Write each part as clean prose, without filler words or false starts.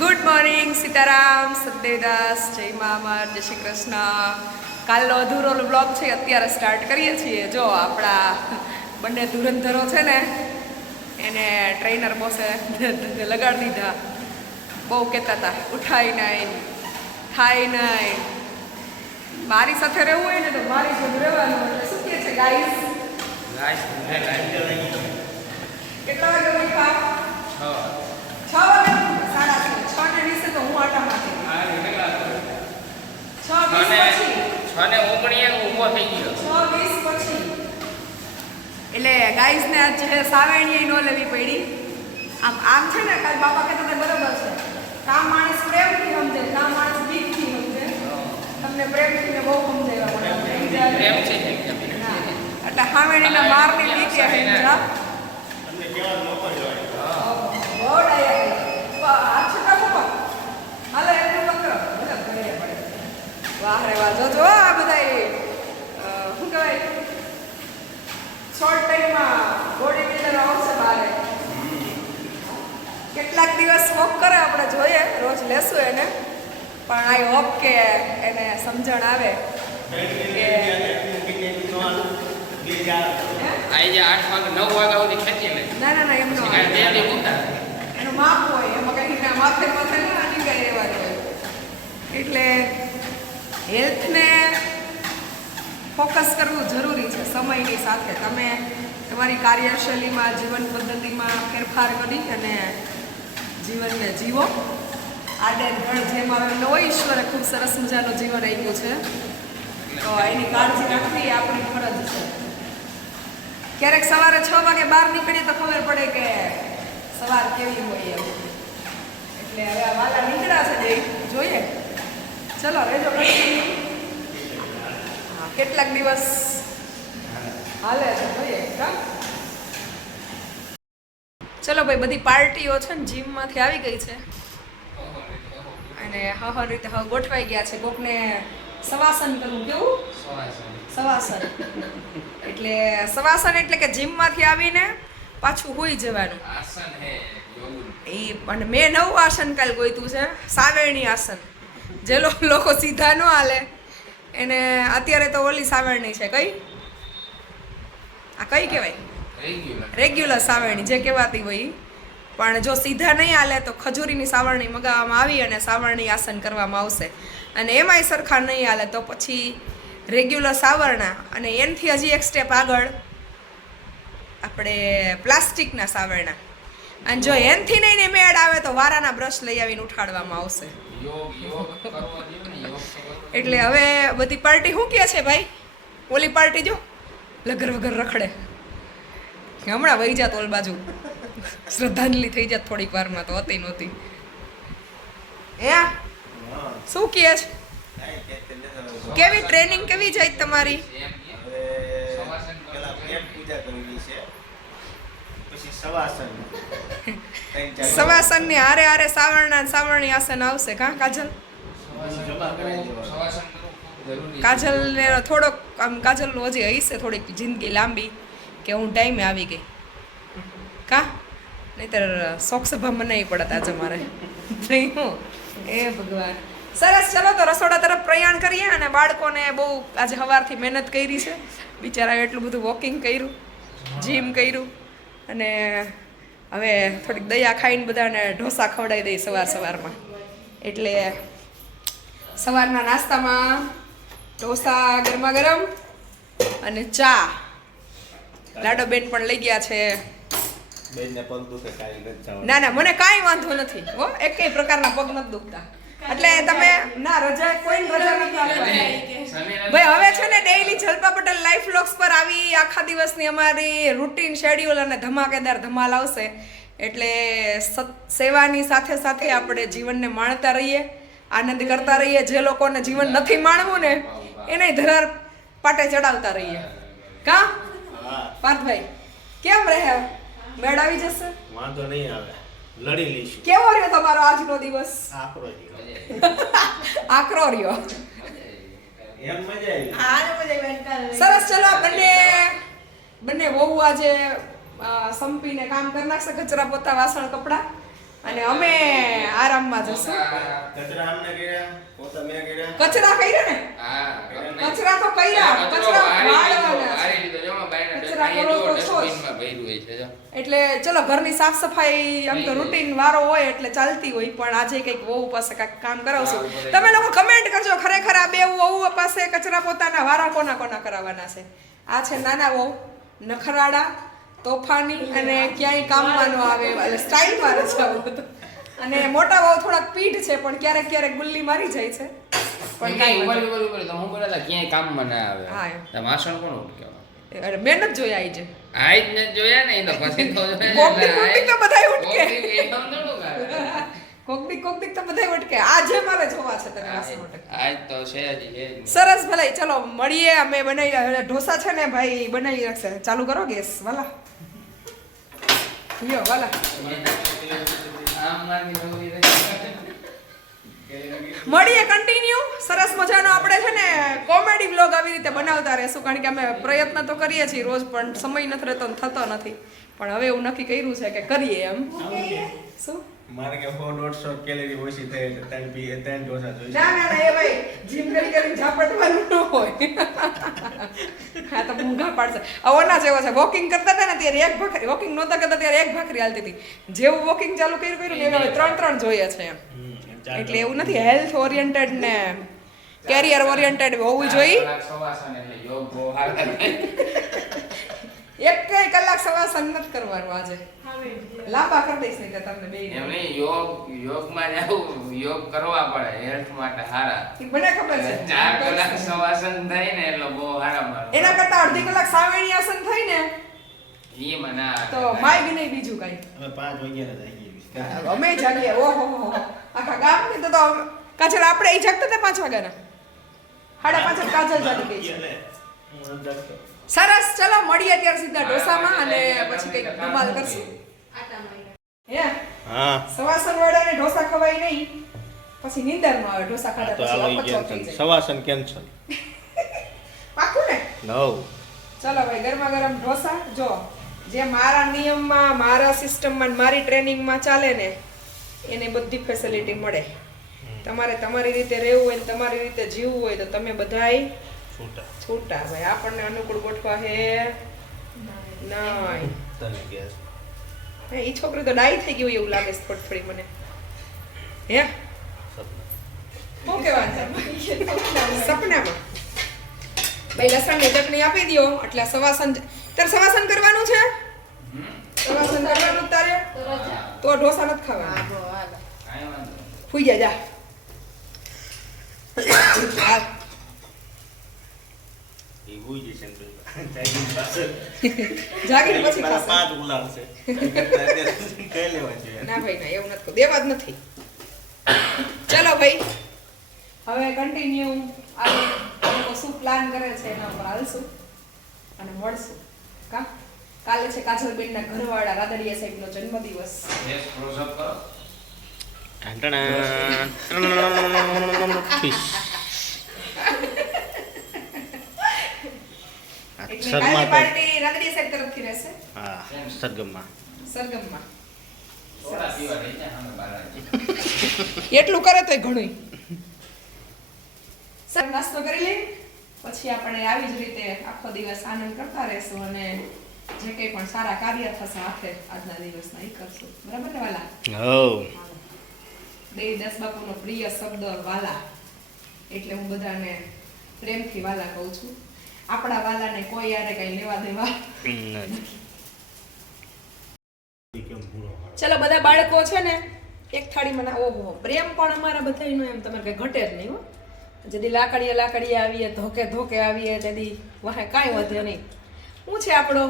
Good morning, Sitaram, સત્યદાસ, જય મહામાર, જય શ્રી કૃષ્ણ. કાલનો અધૂરો બ્લોગ છે અત્યારે સ્ટાર્ટ કરીએ છીએ. જો આપણા બંને ધુરંધરો છે ને એને ટ્રેનર બોસે લગાડી દીધા. બહુ કહેતા હતા ઉઠાય નહીં, થાય નહીં. મારી સાથે રહેવું હોય ને તો મારી સાથે રહેવાનું. એટલે શું કહે છે ગાઈસ? કેટલા વાગે ઉઠા? 6 વાગે. 6:20 તો હું આટામાંથી 6:20 પછી એટલે ગાઈઝને આજ સાવેણી ન લેવી પડી. આમ છે ને કાલ બાપા કહેતા હતા બરોબર છે, કામ માણસ પ્રેમથી સમજે, કામ માણસ બીકથી સમજે. તમને પ્રેમથી ને બહુ સમજાવ્યા એટલે સાવેણીના મારની બીકે સમજા. વાહ રે વાહ, જો આ બધા શું કહેવાય શોર્ટ ટાઈમમાં બોડી બિલ્ડર આવશે બારે. કેટલાક દિવસ વોક કરે આપણે જોઈએ, રોજ લેશું એને, પણ આઈ હોપ કે એને સમજણ આવે કે ના ના ના એમનો એનું માપ હોય, એમાં કંઈ માથે માથે ના આની કઈ રહેવાનું હોય. એટલે હેલ્થને ફોકસ કરવું જરૂરી છે સમયની સાથે. તમે તમારી કાર્યશૈલીમાં, જીવન પદ્ધતિમાં ફેરફાર કરી અને જીવનને જીવો. આડે ઘડ જેમ આવેલો હોય, ઈશ્વરે ખૂબ સરસ મજાનું જીવન આપ્યું છે, તો એની કાળજી રાખવી એ આપણી ફરજ છે. ક્યારેક સવારે 6 વાગે બહાર નીકળીએ તો ખબર પડે કે સવાર કેવી હોય એમ. એટલે હવે આ વાલા નીકળ્યા છે બે, જોઈએ. ચલો રેજો. હા, કેટલાક દિવસ હાલે છે જોઈએ. ચલો ભાઈ, બધી પાર્ટીઓ છે ને જીમમાંથી આવી ગઈ છે અને હર રીતે હવે ગોઠવાઈ ગયા છે. કોકને સવાસન કરવું. કેવું સવાસન? એટલે સવાસન એટલે કે જીમમાંથી આવીને પાછું હોઈ જવાનું. એ અને મેં નવું આસન કાલ ગોઈતું છે, સાવેણી આસન. જે લોકો સીધા ન હાલે એને અત્યારે તો ઓલી સાવેણી છે, કઈ આ કઈ કહેવાય, રેગ્યુલર સાવેણી જે કહેવાતી હોય. પણ જો સીધા નહીં હાલે તો ખજૂરીની સાવરણી મગાવવામાં આવી અને સાવરણી આસન કરવામાં આવશે. અને એમાંય સરખા નહીં હાલે તો પછી રેગ્યુલર સાવરણા, અને એનાથી હજી એક સ્ટેપ આગળ આપણે પ્લાસ્ટિકના સાવરણા. અને જો એનથી નહીં ને મેળ આવે તો વારાના બ્રશ લઈ આવીને ઉઠાડવામાં આવશે. એટલે હવે બધી પાર્ટી શું કહે છે ભાઈ? ઓલી પાર્ટી જો લગર વગર રખડે. હમણાં વહી જાત ઓલ બાજુ, શ્રદ્ધાંજલિ થઈ જાત થોડીક વારમાં. તો હતી નહોતી. શું કહે છે? કેવી ટ્રેનિંગ કેવી જાય તમારી? સવાસન ની હારે હારે સાવરણી આસન આવશે. કા કાજલ? કાજલ ને થોડોક આમ કાજલ નું હજી હશે થોડીક જિંદગી લાંબી કે હું ટાઈમે આવી ગઈ. કા નહીતર શોખ સભા મનાવી પડત આજે મારે. હું એ ભગવાન. સરસ. ચલો તો રસોડા તરફ પ્રયાણ કરીએ. અને બાળકોને બહુ આજે સવારથી મહેનત કરી છે બિચારા, એટલું બધું વોકિંગ કર્યું, જીમ કર્યું, અને હવે થોડીક દયા ખાઈને બધાને ઢોસા ખવડાવી દઈ સવારમાં. એટલે સવારના નાસ્તામાં ઢોસા ગરમા ગરમ અને ચા. લાડોબેન પણ લઈ ગયા છે. ના ના, મને કાંઈ વાંધો નથી હો, એકેય પ્રકારના પગ નથી દુખતા. એટલે તમે ના રજા, કોઈ રજા નથી આપવાની ભાઈ. હવે છે ને daily Jalpa Patel life vlogs પર આવી આખા દિવસની અમારી રૂટીન શેડ્યુલ અને ધમાકેદાર ધમાલ આવશે. એટલે સેવાની સાથે સાથે આપણે જીવનને માણતા રહીએ, આનંદ કરતા રહીએ. જે લોકોને જીવન નથી માણવું ને એને ધરાર પાટે ચડાવતા રહીએ. કા પાર્થભાઈ કેમ રહે? મેળ આવી જશે? વાંધો નહીં આવે, લડી લઈશું. કેવો રહ્યો તમારો આજનો દિવસ? આકરો રહ્યો. આકરો રહ્યો. એમ મજા આવી. સરસ. ચલો બંને બહુ આજે સંપીને કામ કરી નાખશે, કચરા પોતા વાસણ કપડા, અને અમે આરામ આરામમાં જશું. કચરા આમને કર્યા, પોતા મેં કર્યા. કચરા કર્યા ને? કચરા તો કર્યા, કચરા વાળવાના છે. કચરા કરો તો છો જ. એટલે ચલો ઘરની સાફ સફાઈ આમ તો રૂટીન વારો હોય એટલે ચાલતી હોય, પણ આજે કંઈક વહુ પાસે કાંઈક કામ કરાવશું. તમે લોકો કમેન્ટ કરજો ખરેખર આ બે વહુ પાસે કચરા પોતાના વારા કોના કોના કરાવવાના છે. આ છે નાના વહુ, નખરાડા, તોફાની અને ક્યાંય કામમાં ન આવે એટલે સ્ટાઇલ મારે છે આવું બધું. અને મોટા વહુ થોડાક પીઠ છે પણ ક્યારેક ક્યારેક ગુલ્લી મારી જાય છે. પણ કાંઈ વાંધો નહીં. તો હું બોલા ક્યાંય કામમાં ના આવે. હા એમ વાસણ કોણ ઉટકેવા? અરે મેં નથી જોયા આઈ છે. આજ ને જોયા ને એ તો પછી તો કોકડી તો બધાય ઉટકે. આજ કોકડી તો બધાય ઉટકે. આજે મારે જોવા છે તને વાસણ ઉટકે. તો છે જ સરસ ભલાઈ ચલો મળીએ. અમે બનાવી ઢોસા છે ને ભાઈ બનાવી રાખશે. ચાલુ કરો ગેસ વાલા. લ્યો વાલા. મળીએ કન્ટિન્યુ. સરસ મજાનો આપણે છે ને કોમેડી વ્લોગ આવી રીતે બનાવતા રહેશું, કારણ કે અમે પ્રયત્ન તો કરીએ છીએ રોજ, પણ સમય નથી રહેતો ને થતો નથી. પણ હવે એવું નક્કી કર્યું છે કે કરીએ એમ. શું મારે કે 150 કેલરી ઓછી થઈ એટલે ત્રણ ઢોસા જોઈએ. ના ના ના એ ભાઈ જીમ કરી કરીને ઝાપટવાનું ન હોય. હા તો મૂંગા પાડશે. ઓના જેવો છે. વોકિંગ કરતા હતા ને ત્યારે એક ભાખરી, વોકિંગ નહોતા કરતા ત્યારે એક ભાખરી હાલતી હતી. જેવું વોકિંગ ચાલુ કર્યું ને હવે ત્રણ જોઈએ છે એમ. એટલે એવું નથી, હેલ્થ ઓરિએન્ટેડ ને કેરિયર ઓરિએન્ટેડ હોવું જોઈએ. એક કલાક સવાસન નથી કરવાનું આજે. લાંબા કરી દઈશ નહીં તમને બે. એમ નહીં, યોગમાં જાવું, યોગ કરવા પડે હેલ્થ માટે સારા. મને ખબર છે 4 કલાક સવાસન થાય ને એટલે બહુ સારા મળે. એના કરતા અડધી કલાક સાવેણી આસન થાય ને ઈ મને તો માય બી નહીં બીજું કઈ. અમે 5 વાગ્યા જ આવી ગયા. અમે જાગીએ. ઓહો આખા ગામ ને તો કાજલ આપણે એ જાગતા હતા 5 વાગ્યાના. 5:30 કાજલ જાગી ગઈ છે. હું જાગતો. સરસ ચલો મળીએ અત્યારે સીધા ઢોસામાં અને પછી કંઈક ધમાલ કરશું. હે હા સવાસન વાળાને ઢોસા ખવાય નહીં, પછી નીંદરમાં આવે. ઢોસા ખાધા તો પછી હાલો અપચો થઈ કેન્સલ. જાય. સવાસન કેન્સલ. પાકું ને? નવ. ચલો ભાઈ ગરમા ગરમ ઢોસા. જો જે મારા નિયમમાં, મારા સિસ્ટમમાં, મારી ટ્રેનિંગમાં ચાલે ને એને બધી ફેસિલિટી મળે. તમારે તમારી રીતે રહેવું હોય ને તમારી રીતે જીવવું હોય તો તમે બધાય છૂટા ભાઈ. આપણને અનુકૂળ ગોઠવા હે નહીં. તને ગેસ હે ઈ છોકરી તો ડાઈ થઈ ગઈ એવું લાગે છે થોડી મને. હે શું કહેવાનું સપનામાં ભાઈ લસણની ચટણી આપી દો એટલે સવાસન. તારે સવાસન કરવાનું છે? સવાસન કરવાનું તારે તો ઢોસા નથી ખાવાના. ફૂઈ જા જા. એ હોઈ જશે ને ચાઈનીઝ પાસે જાગીને પછી મારા ખાશે. 5 ગુલામ છે. કઈ લેવા જોઈએ? ના ભાઈ ના એવું નથી, દેવા જ નથી. ચલો ભાઈ હવે કન્ટિન્યુ આ શું પ્લાન કરે છે એના ઉપર હાલશું અને મળશું. કા કાલે છે કાજલબેનના ઘરવાળા રાદડિયા સાહેબનો જન્મદિવસ. એટલે કાલની પાર્ટી રાદડિયા સાહેબ તરફથી રહેશે. હા સરગમમાં. સરગમમાં થોડા પીવા લઈ જા અમે બહાર. એટલું કરે તોય ઘણું. સર નાસ્તો કરી લે પછી આપણે આવી જ રીતે આખો દિવસ આનંદ કરતા રહેશું અને જે કંઈ પણ સારા કાર્ય થશે હાથે આજના દિવસના એ કરશું. બરાબર ને વાલા? હો દેવદાસ બાપુનો પ્રિય શબ્દ વાલા, એટલે હું બધાને પ્રેમથી વાલા કહું છું. આપણા વાલાને કોઈ યારે કઈ લેવા દેવા. ચલો બધા બાળકો છે ને એક થાળીમાં. ઓહો પ્રેમ પણ અમારા બધાયનો એમ તમારે કઈ ઘટે જ નહીં હો. જદી લાકડીએ આવીએ, ધોકે આવીએ, જદી વાહે કાંઈ વધે નહીં. શું છે આપણો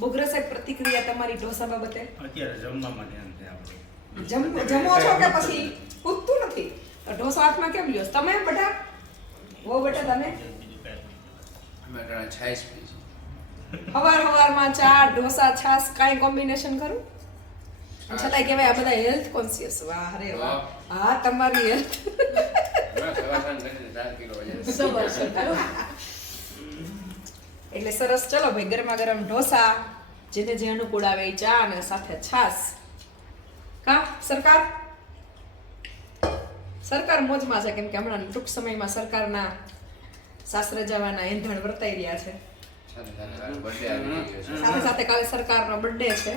બોગરા સાહેબ પ્રતિક્રિયા તમારી ઢોસા બાબતે? અત્યારે જમવામાં ધ્યાન છે આપણે. જમો છો કે પછી પૂછતું નથી? ઢોસો હાથમાં કેમ લ્યો તમે બેટા? વો બેટા તમે મેં છાશ પી છે. હવારમાં ચા ઢોસા છાસ કાંઈ કોમ્બિનેશન કરું? છતાંય કહેવાય આ બધા હેલ્થ કોન્શિયસ. વાહ રે વાહ. હા તમારી હેલ્થ એટલે સરસ. ચલો ભાઈ ગરમા ગરમ ઢોસા, જેને જે અનુકૂળ આવે એ ચા અને સાથે છાસ. કા સરકાર સરકાર મોજમાં છે કેમ કે હમણાં ટૂંક સમયમાં સરકારના સાસરે જવાના એંધણ વર્તાઈ રહ્યા છે. birthday આવી ગયો છે. સાથે સાથે કાલે સરકારનો બર્થડે છે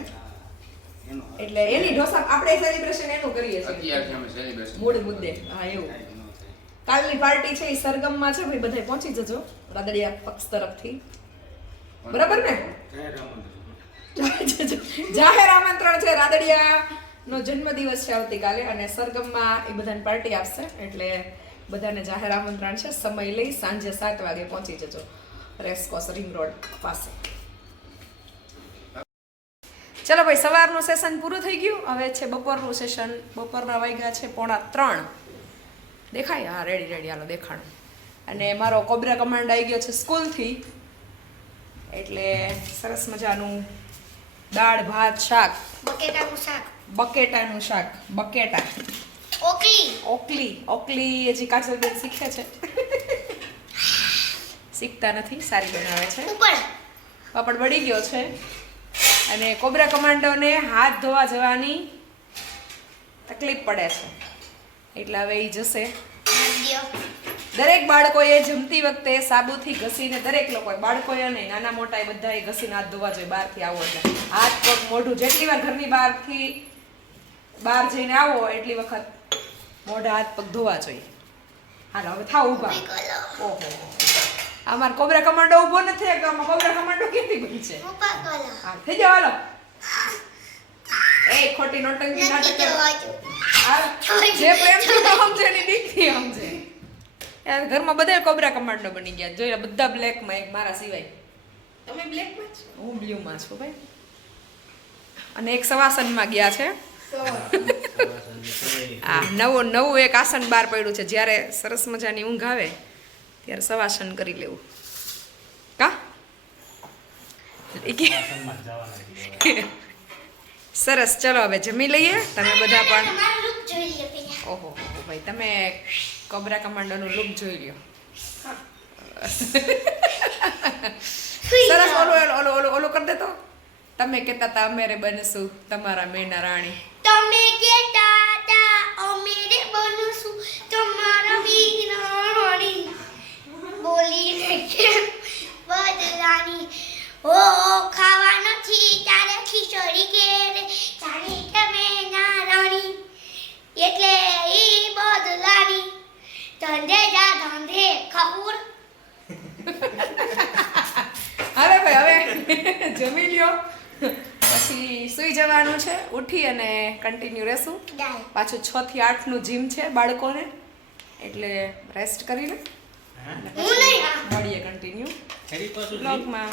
એટલે એની ઢોસા આપણે સેલિબ્રેશન એનું કરીએ છીએ અત્યારથી અમે celebration મૂળ મુદ્દે. હા એવું. કાલની પાર્ટી છે એ સરગમમાં છે ભાઈ, બધાય પહોંચી જજો રાદડિયા પક્ષ તરફથી. બરાબર ને? જાહેર આમંત્રણ છે. રાદડિયા નો જન્મદિવસ છે આવતીકાલે અને સરગમમાં એ બધાને પાર્ટી આપશે એટલે બધાને જાહેર આમંત્રણ છે. સમય લઈ સાંજે 7 વાગે પહોંચી જજો રેસકોર્સ રિંગ રોડ પાસે. ચલો ભાઈ, સવારનું સેશન પૂરું થઈ ગયું. હવે છે બપોરનું સેશન. બપોરના વાગ્યા છે 2:45. દેખાય? હા, રેડી રેડી, હાલો દેખાણું. અને મારો કોબ્રા કમાન્ડ આવી ગયો છે સ્કૂલથી એટલે સરસ મજાનું દાળ ભાત શાક, બટેટાનું શાક, બકેટાનું શાક, બકેટા ઓકલી હજી કાજલબેન શીખે છે. શીખતા નથી, સારી બનાવે છે. પાપડ બળી ગયો છે અને કોબ્રા કમાન્ડોને હાથ ધોવા જવાની તકલીફ પડે છે એટલે હવે એ જશે. દરેક બાળકોએ જમતી વખતે સાબુથી ઘસીને, દરેક લોકોએ, બાળકોએ નહીં, નાના મોટા એ બધાએ ઘસીને હાથ ધોવા જોઈએ. બહારથી આવો એટલે હાથ પગ મોઢું, જેટલી વાર ઘરની બહાર જઈને આવો એટલી વખત મોઢા હાથ પગ ધોવા જોઈએ. હાલો હવે થાવ ઊભા. ઓહો, અમાર કોબ્રા કમાન્ડો ઊભો નથી. આમાં કોબ્રા કમાન્ડો કેટલી બની છે. હા, થઈ જાવ હાલો. એ ખોટી નોટંકી નાટક કરે. જે પ્રેમથી ન સમજે એની દીકરી સમજે. યાર ઘરમાં બધા કોબ્રા કમાન્ડો બની ગયા. જોઈ બધા બ્લેકમાં, એક મારા સિવાય. તમે બ્લેકમાં છો? હું બ્લુમાં છું ભાઈ. અને એક સવાસનમાં ગયા છે. હા, નવું એક આસન બહાર પડ્યું છે. જ્યારે સરસ મજાની ઊંઘ આવે ત્યારે સવાસન કરી લેવું. કા સરસ. ચલો હવે જમી લઈએ. તમે બધા પણ. ઓહો ભાઈ, તમે કોબ્રા કમાન્ડોનું લુક જોઈ લ્યો. સરસ. ઓલો કરી દેતો. તમે કહેતા હતા અમે બનશું તમારા મેના રાણી. તમે કહેતા હતા અમે બનશું તમારા વીરા રાણી. બોલીને કેમ બદલાની? ઓ ખાવા નથી તારે ખીચડી ઘેર, તારી તમે ના રાણી એટલે ઈ બદલાની. ધંધે જા ધંધે ખપૂર. હવે ભાઈ, હવે જમી લ્યો પછી સુઈ જવાનું છે. ઉઠી અને કન્ટિન્યુ રહેશું. પાછું 6 થી 8 નું જીમ છે બાળકોને એટલે રેસ્ટ કરી લે. હું નહીં. મળીએ કન્ટિન્યુ બ્લોગમાં.